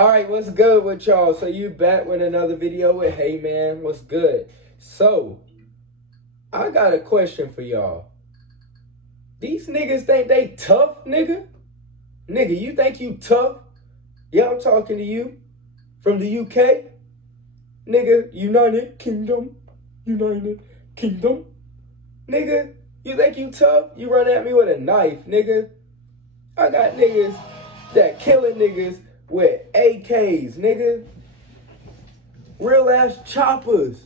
Alright, what's good with y'all? So you back with another video with Hey Man, what's good? So, I got a question for y'all. These niggas think they tough, nigga? Nigga, you think you tough? Yeah, I'm talking to you. From the UK? Nigga, United Kingdom. United Kingdom. Nigga, you think you tough? You run at me with a knife, nigga. I got niggas that killing niggas with AKs, nigga. Real ass choppers.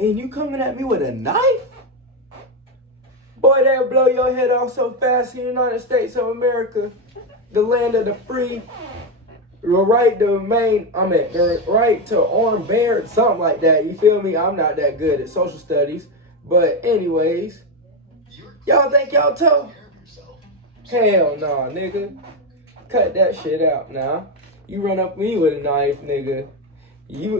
And you coming at me with a knife? Boy, they'll blow your head off so fast in the United States of America. The land of the free. The right to arm bear, something like that. You feel me? I'm not that good at social studies. But anyways, y'all think y'all tough? Hell nah, nigga. Cut that shit out now. You run up me with a knife, nigga.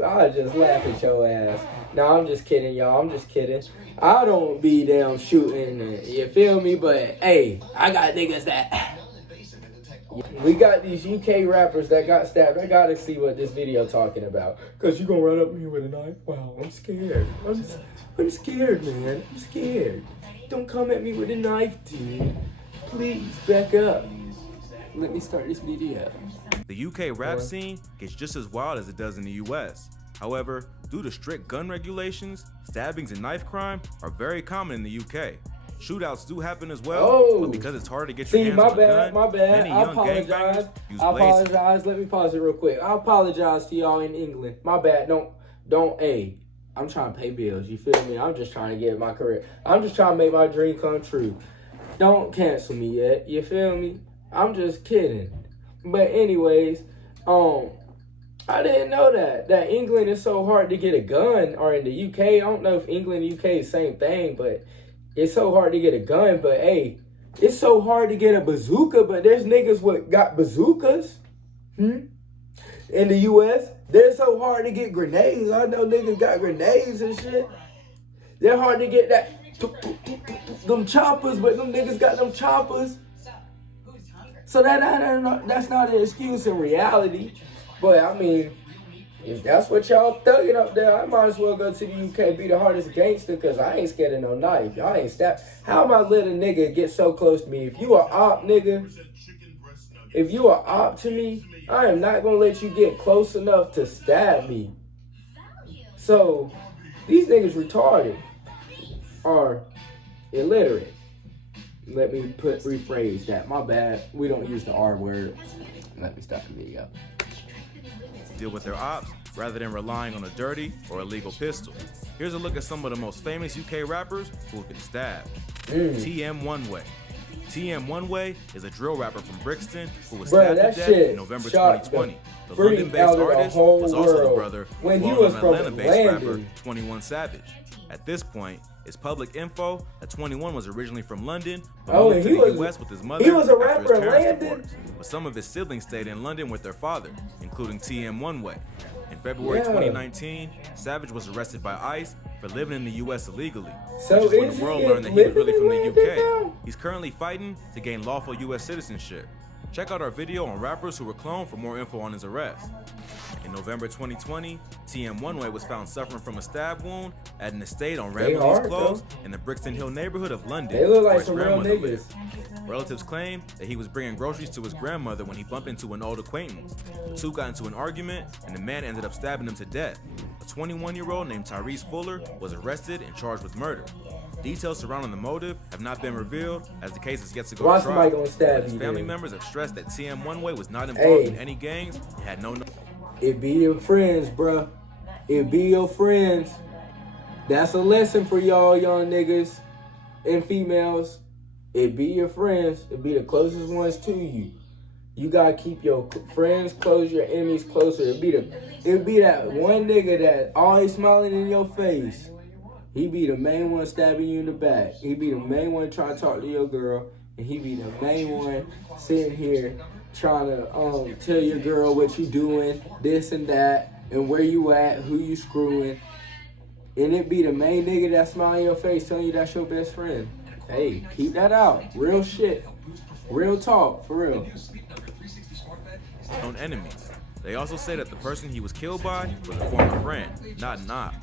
I'll just laugh at your ass. Nah, I'm just kidding, y'all. I'm just kidding. I don't be damn shooting, you feel me? But, hey, I got niggas that... We got these UK rappers that got stabbed. I gotta see what this video talking about. Cause you gonna run up me with a knife? Wow, I'm scared. I'm scared, man. I'm scared. Don't come at me with a knife, dude. Please, back up. Let me start this video. The UK rap scene gets just as wild as it does in the US. However, due to strict gun regulations, stabbings and knife crime are very common in the UK. Shootouts do happen as well, but because it's hard to get your hands on a gun, my bad. many young gangbangers use I blazes. apologize. Let me pause it real quick. I apologize to y'all in England. My bad. Hey, I'm trying to pay bills. You feel me? I'm just trying to get my career. I'm just trying to make my dream come true. Don't cancel me yet. You feel me? I'm just kidding. But anyways, I didn't know that England is so hard to get a gun, or in the UK. I don't know if England and UK is the same thing, but it's so hard to get a gun. But hey, it's so hard to get a bazooka, but there's niggas what got bazookas. In the US, they're so hard to get grenades. I know niggas got grenades and shit. They're hard to get them choppers, but them niggas got them choppers. So that's not an excuse in reality. But I mean, if that's what y'all thugging up there, I might as well go to the UK, be the hardest gangster, because I ain't scared of no knife. Y'all ain't stabbed. How am I letting a nigga get so close to me? If you are op, nigga, if you are op to me, I am not going to let you get close enough to stab me. So, these niggas retarded are illiterate. Let me rephrase that. My bad. We don't use the R word. Let me stop the video. Deal with their ops rather than relying on a dirty or illegal pistol. Here's a look at some of the most famous UK rappers who have been stabbed. TM One Way. TM One Way is a drill rapper from Brixton who was stabbed to death in November 2020. The London-based artist was also the brother of Atlanta-based rapper 21 Savage. At this point, it's public info that 21 was originally from London, but moved to the US with his mother after his parents divorced. But some of his siblings stayed in London with their father, including TM One Way. In February 2019, Savage was arrested by ICE for living in the US illegally. So which is when the world learned that he was really from the UK. He's currently fighting to gain lawful US citizenship. Check out our video on rappers who were cloned for more info on his arrest. In November 2020, TM One Way was found suffering from a stab wound at an estate on Ramillies Close in the Brixton Hill neighborhood of London, they look like where his some real grandmother niggas. lived. Relatives claim that he was bringing groceries to his grandmother when he bumped into an old acquaintance. The two got into an argument, and the man ended up stabbing him to death. A 21-year-old named Tyrese Fuller was arrested and charged with murder. Details surrounding the motive have not been revealed as the case is yet to go to trial. But his family members have stressed that TM One Way was not involved in any gangs and had no... It be your friends, bruh. It be your friends. That's a lesson for y'all young niggas and females. It be your friends. It be the closest ones to you. You gotta keep your friends close, your enemies closer. It be that one nigga that always smiling in your face. He be the main one stabbing you in the back. He be the main one trying to talk to your girl. And he be the main one sitting here trying to tell your girl what you doing, this and that, and where you at, who you screwing. And it be the main nigga that smile in your face telling you that's your best friend. Hey, keep that out. Real shit. Real talk, for real. known enemies. They also say that the person he was killed by was a former friend, not an op.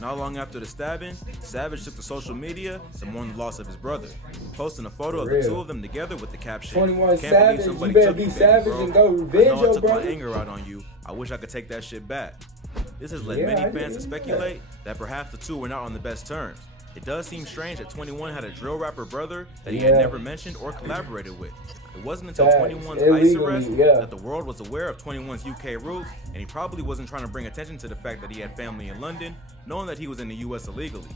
Not long after the stabbing, Savage took to social media to mourn the loss of his brother, posting a photo of the two of them together with the caption, 21 "Can't believe Savage, somebody you better took be you, savage baby, bro. and go I revenge know I your took my brother." anger out on you. I wish I could take that shit back." This has led Yeah, many I fans to didn't speculate that perhaps the two were not on the best terms. It does seem strange that 21 had a drill rapper brother that he had never mentioned or collaborated with. It wasn't until 21's ICE arrest that the world was aware of 21's UK roots, and he probably wasn't trying to bring attention to the fact that he had family in London, knowing that he was in the US illegally.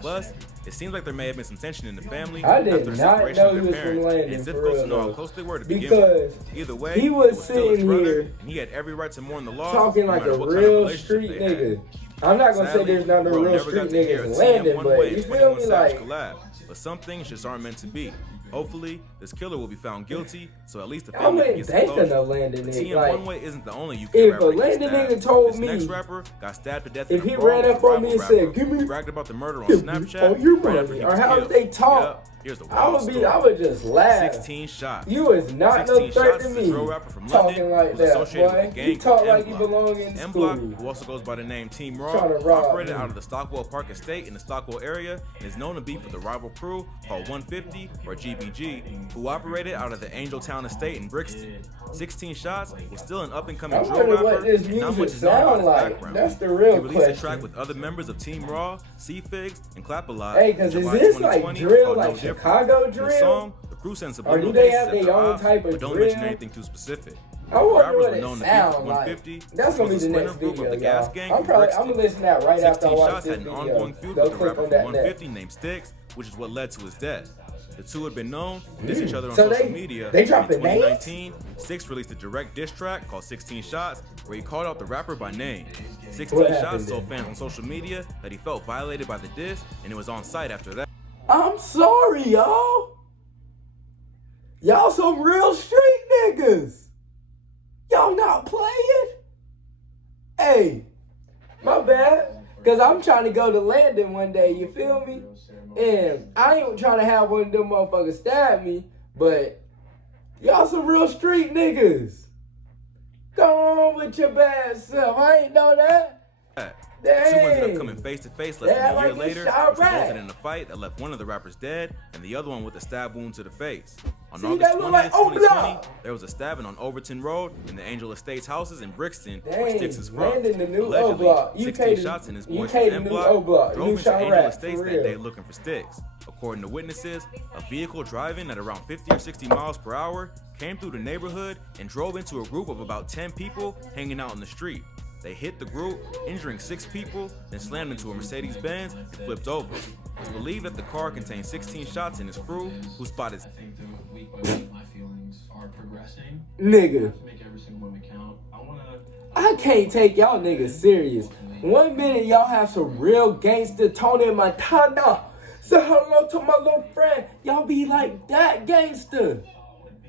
Plus, it seems like there may have been some tension in the family after the separation of their parents, and it's difficult to know how close they were to begin with. Either way, he it was was still his sitting brother, here and he had every right to mourn the loss, talking no like matter a what kind of real relationship street they had. nigga. I'm not gonna say Sadly, there's not no the world real never street got to hear niggas a in TM Landon, One but Way you and feel 21 me? Savage Like, collab. But some things just aren't meant to be. Hopefully, this killer will be found guilty, so at least the I family can wouldn't get some think of closure. no Landon But nigga. TM Like, One Way isn't the only UK if rapper a to get Landon stabbed. nigga told This me- next rapper got stabbed to death if in a he brawl ran with up a on rival me and rapper said, "Give me- who bragged about the murder on give me Snapchat all your right after money," he or was how killed. they talk, Yup, here's the I wild would story. just laugh. 16 shots. You is not no 16 threat shots to is a me. drill rapper from Talking London like who's that, associated boy. with a gang You talk called like you M-Block. belong in M-Block, school. who also goes by the name Team Raw, Tryna rob operated me. out of the Stockwell Park estate in the Stockwell area and is known to be for the rival crew called 150 or GBG, who operated out of the Angeltown estate in Brixton. 16 Shots was still an up-and-coming I drill wonder rapper, what this and not music much is known about sound his like. background. That's the real He released question. a track with other members of Team Raw, C-Figs, and Clap a Lot. Hey, in 'cause is July this like 2020 drill, called like No Different. Chicago In the drill? song, the crew sends Or do subliminal they cases have at their their own ops, type of but don't mention drill? anything too specific. I wonder Rappers what were it known to sound beef with like. 150, That's gonna be was a the next splinter group video, of the Gas y'all. Gang I'm from probably Brixton. listening to that right after I 16 watch Shots this had an video. ongoing feud Go with a click rapper on from that 150 named Stixx, which is what led to his death. The two had been known to diss each other on So social they- media. they In dropping names? 2019, Stixx released a direct diss track called 16 Shots, where he called out the rapper by name. 16 What Shots happened told then? fans on social media that he felt violated by the diss, and it was on site after that. I'm sorry, y'all. Y'all some real street niggas. Y'all not playing? Hey, my bad. Cause I'm trying to go to Landon one day, you feel me? And I ain't trying to have one of them motherfuckers stab me, but y'all some real street niggas. Go on with your bad self. I ain't know that. The two ended up Dang. coming face to face less than Yeah, a year like later, it's shot which resulted right. in a fight that left one of the rappers dead and the other one with a stab wound to the face. On See, August that look 20th, like 2020, Oblong. there was a stabbing on Overton Road in the Angel Estates houses in Brixton, where Dang, Stixx is from. Landon the new Allegedly, O-Block. 16 Shots and his boys UK from the new M-Block O-Block. drove New into shot Angel rap, Estates for that real. day looking for Stixx. According to witnesses, a vehicle driving at around 50 or 60 miles per hour came through the neighborhood and drove into a group of about 10 people hanging out in the street. They hit the group, injuring 6 people, then slammed into a Mercedes-Benz and flipped over. It's believed that the car contained 16 shots in his crew, who spotted. I think the week by week my feelings are progressing. Nigga. I have to make every single moment count. I can't take y'all niggas serious. One minute y'all have some real gangster Tony Montana. Say hello to my little friend. Y'all be like that gangster.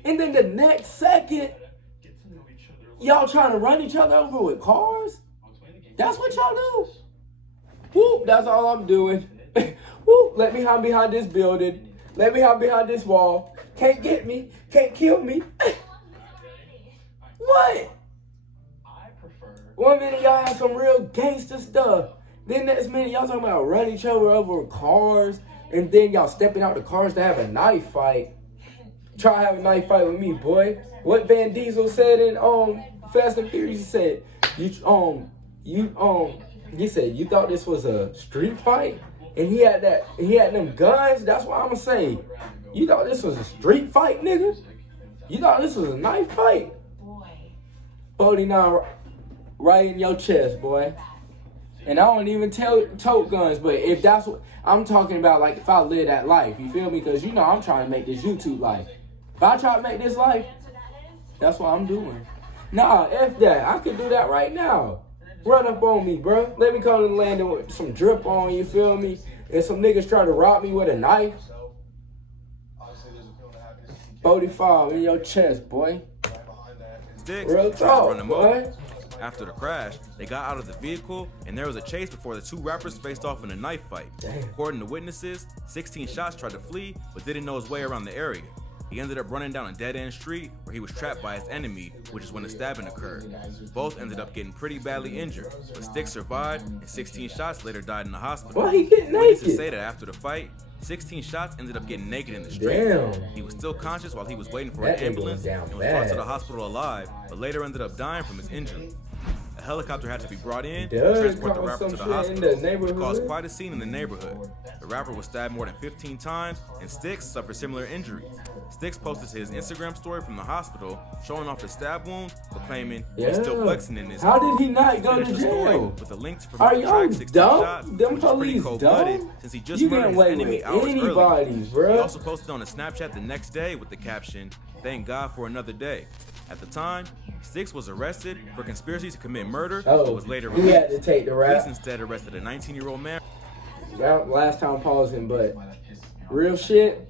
And then the next second, y'all trying to run each other over with cars? That's what y'all do? Whoop, that's all I'm doing. Whoop, let me hide behind this building. Let me hide behind this wall. Can't get me. Can't kill me. What? One minute y'all have some real gangster stuff. Then next minute y'all talking about running each other over cars. And then y'all stepping out the cars to have a knife fight. Try to have a knife fight with me, boy. What Van Diesel said in Fast and Furious, he said, he said, you thought this was a street fight? And he had them guns. That's what I'ma say. You thought this was a street fight, nigga? You thought this was a knife fight? 49 right in your chest, boy. And I don't even tote guns, but if that's what I'm talking about, like if I live that life, you feel me? Because you know I'm trying to make this YouTube life. If I try to make this life, that's what I'm doing. Nah, F that. I could do that right now. Run up on me, bro. Let me come to the landing with some drip on, you feel me? And some niggas try to rob me with a knife. 45 in your chest, boy. Stixx Real tried to talk, run him boy. over. After the crash, they got out of the vehicle and there was a chase before the two rappers faced off in a knife fight. Damn. According to witnesses, 16 Shots tried to flee but didn't know his way around the area. He ended up running down a dead-end street where he was trapped by his enemy, which is when the stabbing occurred. Both ended up getting pretty badly injured, but Stixx survived and 16 shots later died in the hospital. Why he get Witnesses naked? say that after the fight, 16 shots ended up getting naked in the street. Damn. He was still conscious while he was waiting for That an nigga was ambulance down and was brought to bad. the hospital alive, but later ended up dying from his injuries. A helicopter had to be brought in to Does transport the cause rapper to some the shit in hospital. the It neighborhood. caused quite a scene in the neighborhood. The rapper was stabbed more than 15 times, and Stixx suffered similar injuries. Stixx posted to his Instagram story from the hospital, showing off his stab wounds, but claiming he's still flexing in this. How did he not go to Finished the story jail? with a link to Are promote the y'all track 16 dumb? shots, Them which is pretty police cold-blooded dumb? since he just You murdered can his wait enemy with hours earlier. anybody's, bro. He also posted on a Snapchat the next day with the caption, "Thank God for another day." At the time, Stixx was arrested for conspiracy to commit murder, but was later he had to released. take the Police rap. instead arrested a 19-year-old man. Last time pausing, but real shit,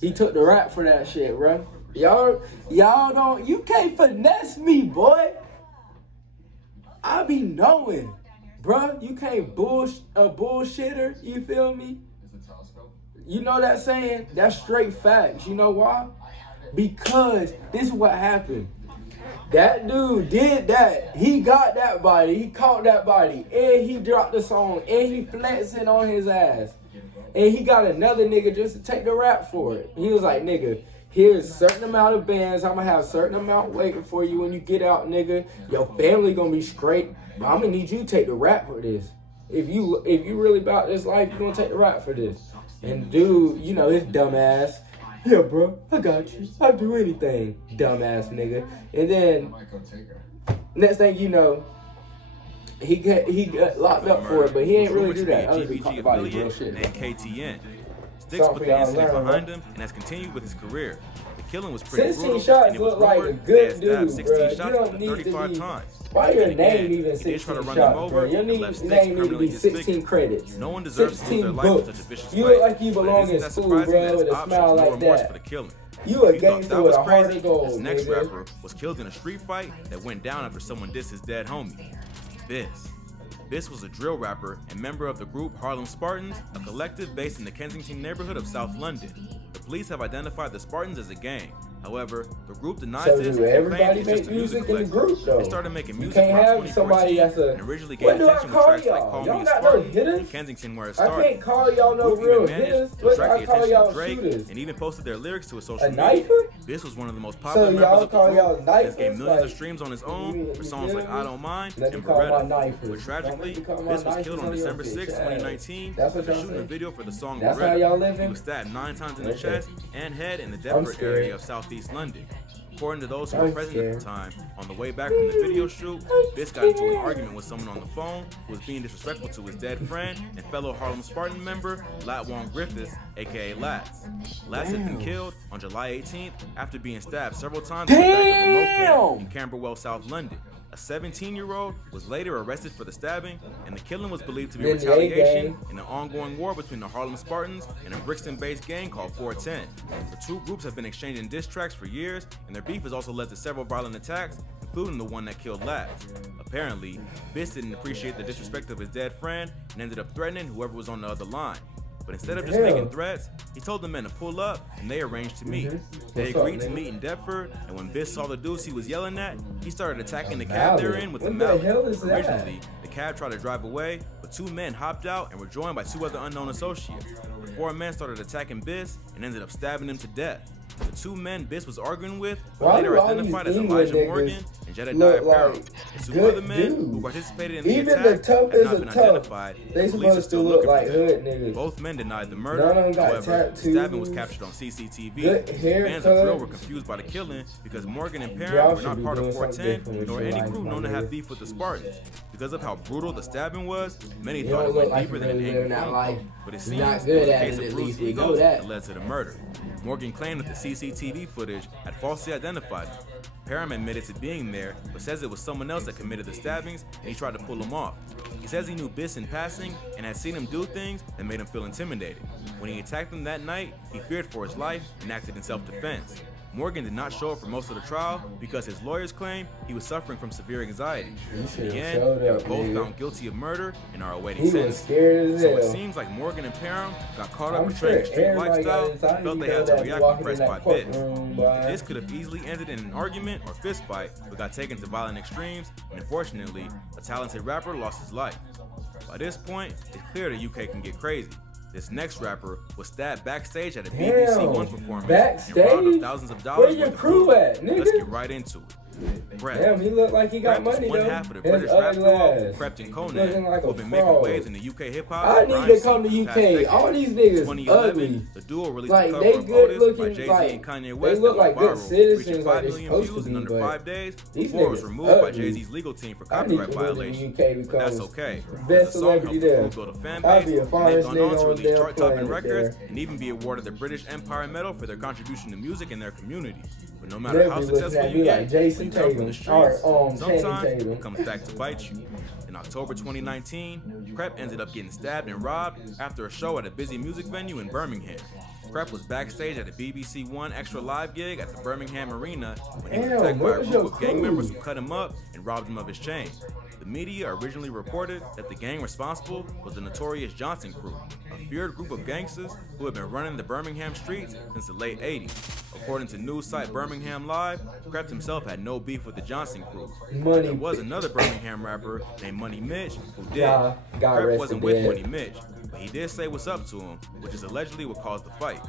he took the rap for that shit, bro. Y'all don't, you can't finesse me, boy. I be knowing, bro. You can't bullshitter. You feel me? You know that saying? That's straight facts. You know why? Because this is what happened. That dude did that. He got that body. He caught that body. And he dropped the song. And he flexing on his ass. And he got another nigga just to take the rap for it. He was like, nigga, here's a certain amount of bands. I'm going to have a certain amount waiting for you when you get out, nigga. Your family going to be straight. But I'm going to need you to take the rap for this. If you really about this life, you going to take the rap for this. And dude, you know, his dumb ass. Yeah, bro, I got you. I'll do anything, dumbass nigga. And then, next thing you know, he got locked up for it, but he ain't really do that. Other than talk about his real shit. Named KTN. Stixx Something put the y'all incident learn, behind bro. him and has continued with his career. The killing was pretty 16 brutal, shots and it was look like a rumored good that he had stabbed dude, 16 bro. You shots don't up to need to 35 be. times. Why your And again, name even he did try 16 to run shots, them over bro? Your and name left need Stixx to permanently be 16 disfigured. credits. No one deserves to lose their 16 life in books. such a vicious You way. look like you But belong it in isn't that school, surprising bro, that his with a ops smile showed no like remorse that. for the killing. You a If you thought gangster that with was a heart crazy, of gold, this next nigga. rapper was killed in a street fight that went down after someone dissed his dead homie, Biss. Biss was a drill rapper and member of the group Harlem Spartans, a collective based in the Kensington neighborhood of South London. The police have identified the Spartans as a gang. However, the group denies So this do and everybody claims it's make just a music music in the collective. group, though? They started making You music can't around have 2014 somebody that's a. and originally What gained do I attention with call tracks like y'all? Call Y'all Me a got no Spartan hitters? in Kensington where it I started. can't call y'all no The group real even managed hitters. to What attract I the call attention y'all of Drake shooters? and even posted their lyrics to his social A media. knifer? Biss was one of the most popular So members y'all of the call group. y'all Has knifers? gained millions of Like, streams on his you own for songs like I Don't Mind Let and me call my Beretta. knifers. But Don't tragically, let me call my Biss was knifers killed on on your December 6, bitch ass. 2019 That's what after y'all shooting a saying? video for the song That's how Beretta. y'all living? He was stabbed 9 times in the Okay. chest and head in the I'm Deptford scared. area of southeast London. According to those who were I'm present at the scared. time, on the way back from the video shoot, Biss got into an argument with someone on the phone who was being disrespectful to his dead friend and fellow Harlem Spartan member, Latwan Griffiths, aka Lats. Lats had been Damn. killed on July 18th after being stabbed several times in the back of a Damn. moped in Camberwell, South London. A 17-year-old was later arrested for the stabbing, and the killing was believed to be Then the retaliation A-gang. in an ongoing war between the Harlem Spartans and a Brixton-based gang called 410. The two groups have been exchanging diss tracks for years, and their beef has also led to several violent attacks, including the one that killed Lats. Apparently, Biss didn't appreciate the disrespect of his dead friend and ended up threatening whoever was on the other line. But instead of just Damn. making threats, he told the men to pull up, and they arranged to meet. They What's up, agreed to nigga? meet in Deptford, and when Biss saw the dudes he was yelling at, he started attacking the A cab they're mallet? in with What a the mallet. hell is that? Originally, the cab tried to drive away, but 2 men hopped out and were joined by 2 other unknown associates. The 4 men started attacking Biss and ended up stabbing him to death. The 2 men Biss was arguing with were Why later do all these identified as England Elijah niggas Morgan and Jedediah look Apparel. like The 2 good other men who dudes? participated in the Even attack the have toughest not been of tough, identified. they and police are supposed to still look looking like for them. hood niggas. Both men denied the None murder. of them got However, the tattoos. stabbing was captured on CCTV. Good haircut. Fans of Drill were confused by the killing because Morgan and Y'all Perrin were should not be part of doing something 410 different with nor your any life, crew my known to nigga. have beef with the Spartans. Because of how brutal the stabbing was, many You thought don't it look went like deeper you than an really angry living that phone life. call. But it You're seems not it was good a at case it, of at bruised least. We know egos that. that led to the murder. Morgan claimed that the CCTV footage had falsely identified him. Perrin admitted to being there, but says it was someone else that committed the stabbings, and he tried to pull him off. He says he knew Biss in passing and had seen him do things that made him feel intimidated. When he attacked him that night, he feared for his life and acted in self-defense. Morgan did not show up for most of the trial because his lawyers claim he was suffering from severe anxiety. In the end, they were both found guilty of murder and are awaiting sentencing. So it seems like Morgan and Parham got caught up portraying a street lifestyle and felt they had to react and press by bits. This could have easily ended in an argument or fist fight, but got taken to violent extremes, and unfortunately, a talented rapper lost his life. By this point, it's clear the UK can get crazy. This next rapper was stabbed backstage at a BBC One performance and robbed of thousands of dollars. Where your crew at, nigga? Let's get right into it. Damn, he looked like he got money, one though. half of the British rap duo, Krept and Conan, like who have been fraud. making waves in the UK hip-hop. I need to come to UK. All these niggas ugly. The duo released Like, a cover they of good Otis looking, by Jay-Z like, and Kanye they West look that like went good viral, citizens, reaching like 5 they million supposed views to in be, under but 5 days these before it was niggas removed by ugly. Jay-Z's legal team for I need copyright to live in violation. the UK But that's because okay. best The song helped celebrity the there. crew build a fan I'll base, be a and finest they've gone on nigga to on release their chart-topping planet records there. and even be awarded the British Empire Medal for their contribution to music in their community. But no matter They'll how be looking successful at you me like get, Jason when you come from Tatum. the streets, Channing sometimes Tatum. it comes back to bite you. In October 2019, Krept ended up getting stabbed and robbed after a show at a busy music venue in Birmingham. Krept was backstage at a BBC One Extra Live gig at the Birmingham Arena when he was attacked by a group of gang members who cut him up and robbed him of his chain. The media originally reported that the gang responsible was the notorious Johnson Crew, a feared group of gangsters who had been running the Birmingham streets since the late 80s. According to news site Birmingham Live, Krept himself had no beef with the Johnson Crew. But there was another Birmingham rapper named Money Mitch who did. Krept wasn't with Money Mitch, but he did say what's up to him, which is allegedly what caused the fight.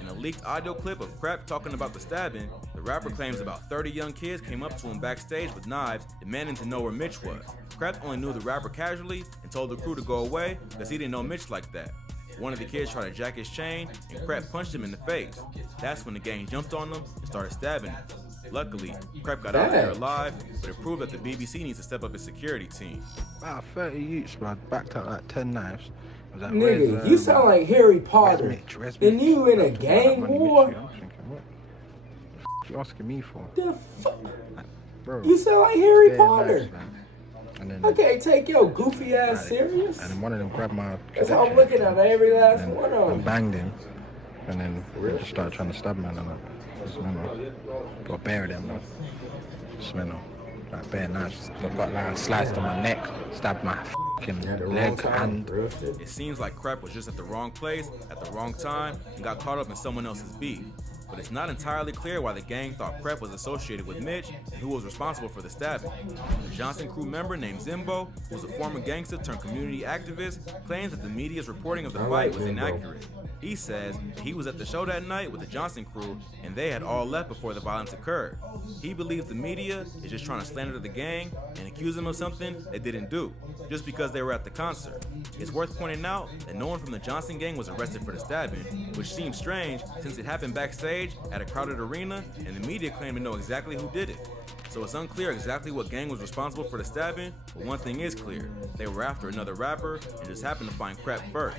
In a leaked audio clip of Krept talking about the stabbing, the rapper claims about 30 young kids came up to him backstage with knives, demanding to know where Mitch was. Krept only knew the rapper casually and told the crew to go away because he didn't know Mitch like that. One of the kids tried to jack his chain, and Krept punched him in the face. That's when the gang jumped on him and started stabbing him. Luckily, Krept got out of there alive, but it proved that the BBC needs to step up its security team. About 30 youths, bro, backed up like 10 knives. I was like, Nigga, you sound like Harry Potter. Where's And Mitch? you in a Like, gang Money Mitch, war? yeah. I'm thinking, what the you asking me for? The fuck? Bro, You sound like Harry bare Potter. knives, man. And then, I can't take your goofy ass serious. and then one of them grabbed my That's how I'm looking at every last and one of I them. banged him. And then they just started trying to stab man and I got bare of them, man. Just, you know, like bare knives. I got like sliced on my neck, stabbed my fucking leg, hand. It seems like Krept was just at the wrong place at the wrong time and got caught up in someone else's beef. But it's not entirely clear why the gang thought Krept was associated with Mitch and who was responsible for the stabbing. A Johnson Crew member named Zimbo, who's a former gangster turned community activist, claims that the media's reporting of the fight was inaccurate. He says that he was at the show that night with the Johnson Crew and they had all left before the violence occurred. He believes the media is just trying to slander the gang and accuse them of something they didn't do, just because they were at the concert. It's worth pointing out that no one from the Johnson gang was arrested for the stabbing, which seems strange since it happened backstage at a crowded arena and the media claimed to know exactly who did it. So it's unclear exactly what gang was responsible for the stabbing, but one thing is clear. They were after another rapper and just happened to find Krept first.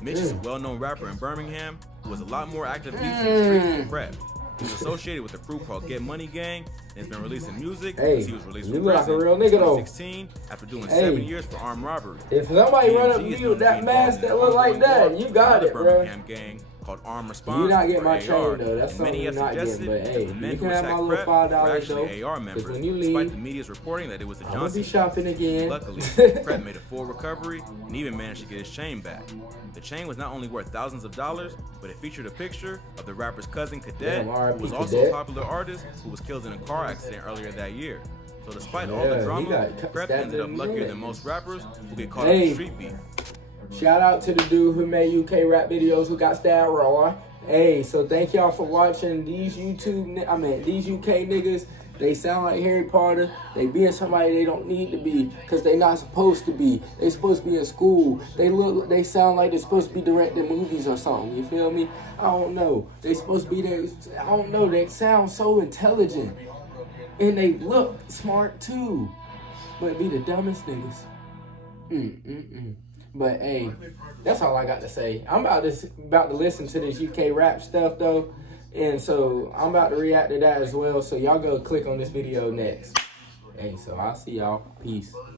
Mitch is a well-known rapper in Birmingham who has a lot more active beats in the streets than Krept. He's associated with a crew called Get Money Gang and has been releasing music since he was released from look like prison a real in nigga, though. 2016 after doing 7 years for armed robbery. If somebody run up to BMG is you known with to that be mask involved that in look like ongoing that, war you with got another it, bro. Birmingham gang called Armed Response. You not getting or my AR. chain though. That's And something many you're have not getting. suggested But that hey, the men you who can have my attacked little Krept were $5 actually though. AR 'Cause members, when you despite leave, the media's reporting that it was the I'm gonna Johnson be shopping again. Luckily, Krept made a full recovery and even managed to get his chain back. The chain was not only worth thousands of dollars, but it featured a picture of the rapper's cousin Cadet, Damn, who was RIP also Cadet. a popular artist who was killed in a car accident earlier that year. So despite all Yeah, the he drama, got Krept stabbed ended up in the luckier head. than most rappers who get caught up in street beef. Shout out to the dude who made UK rap videos who got stabbed raw. Hey, so thank y'all for watching these these UK niggas. They sound like Harry Potter. They being somebody they don't need to be because they not supposed to be. They supposed to be in school. They sound like they're supposed to be directing movies or something. You feel me? I don't know. They supposed to be there. I don't know. They sound so intelligent. And they look smart too. But be the dumbest niggas. But hey, that's all I got to say. I'm about to listen to this UK rap stuff though. And so I'm about to react to that as well. So y'all go click on this video next. Hey, so I'll see y'all. Peace.